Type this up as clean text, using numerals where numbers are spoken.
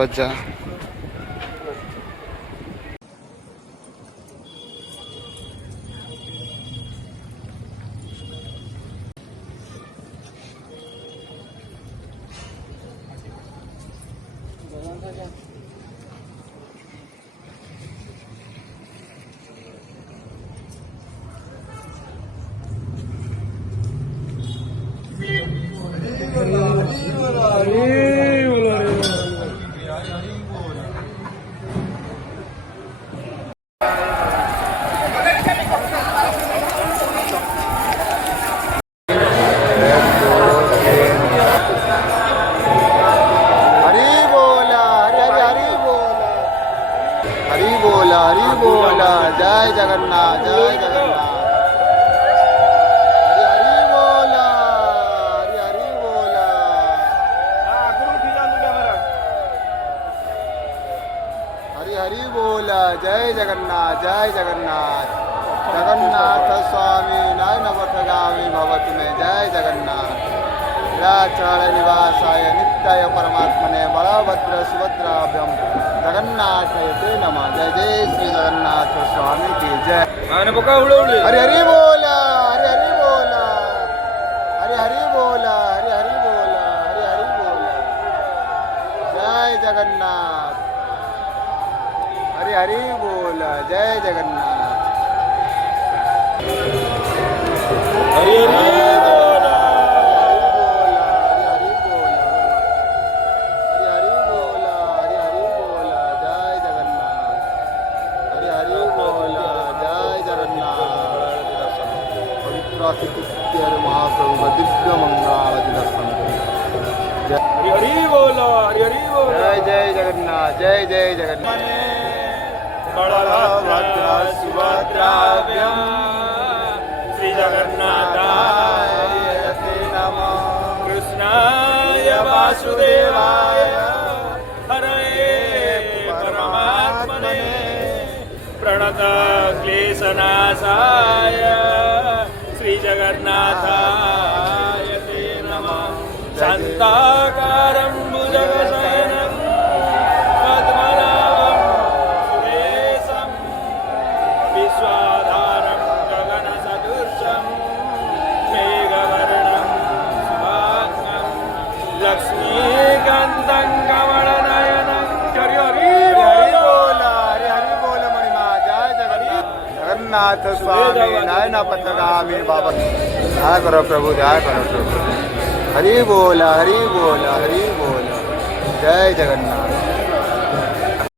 झोपत जा. हरी बोला जय जगन्नाथ जय जगन्नाथ. हरी बोला हरी बोला. हरी बोला जय जगन्नाथ जय जगन्नाथ. जगन्नाथ स्वामी नयनपथगामी भवतु मे जय जगन्नाथ. राचार निवासाय नित्याय परमात्मने बलभद्र सुभद्राभ्यम जगन्नाथ ते नमः. जय जय श्री जगन्नाथ स्वामी की जय. हरी हरी बोला हरी बोला हरी हरी बोला हरी हरी बोला हरी हरी बोला. जय जगन्नाथ हरी हरी बोला जय जगन्नाथ. हरी हरी महाप्रभु दिव्य मंगल दर्शन. हरि बोलो हरि हरि बोलो. जय जय जगन्नाथ जय जय जगन्नाथ. बलभद्र सुभद्राभ्यं श्री जगन्नाथाय ते नमः. कृष्णाय वासुदेवाय हरये परमात्मने प्रणत क्लेशनाशाय श्री जगन्नाथाय ते नमः. शान्ताकारं भुजगशयनं पद्मनाभं सुरेशं विश्वाधारं गगनसदृशं मेघवर्णं शुभांगं लक्ष्मीकान्तं कमलनयनं. हरि हरि बोला हरि हरि बोल महिमा जय जगन्नाथ. जगन्नाथ स्वामी नयनपथगामी बाबा. ध्यान करो प्रभु ध्यान करो प्रभु. हरि बोला हरि बोला हरि बोला. जय जगन्नाथ.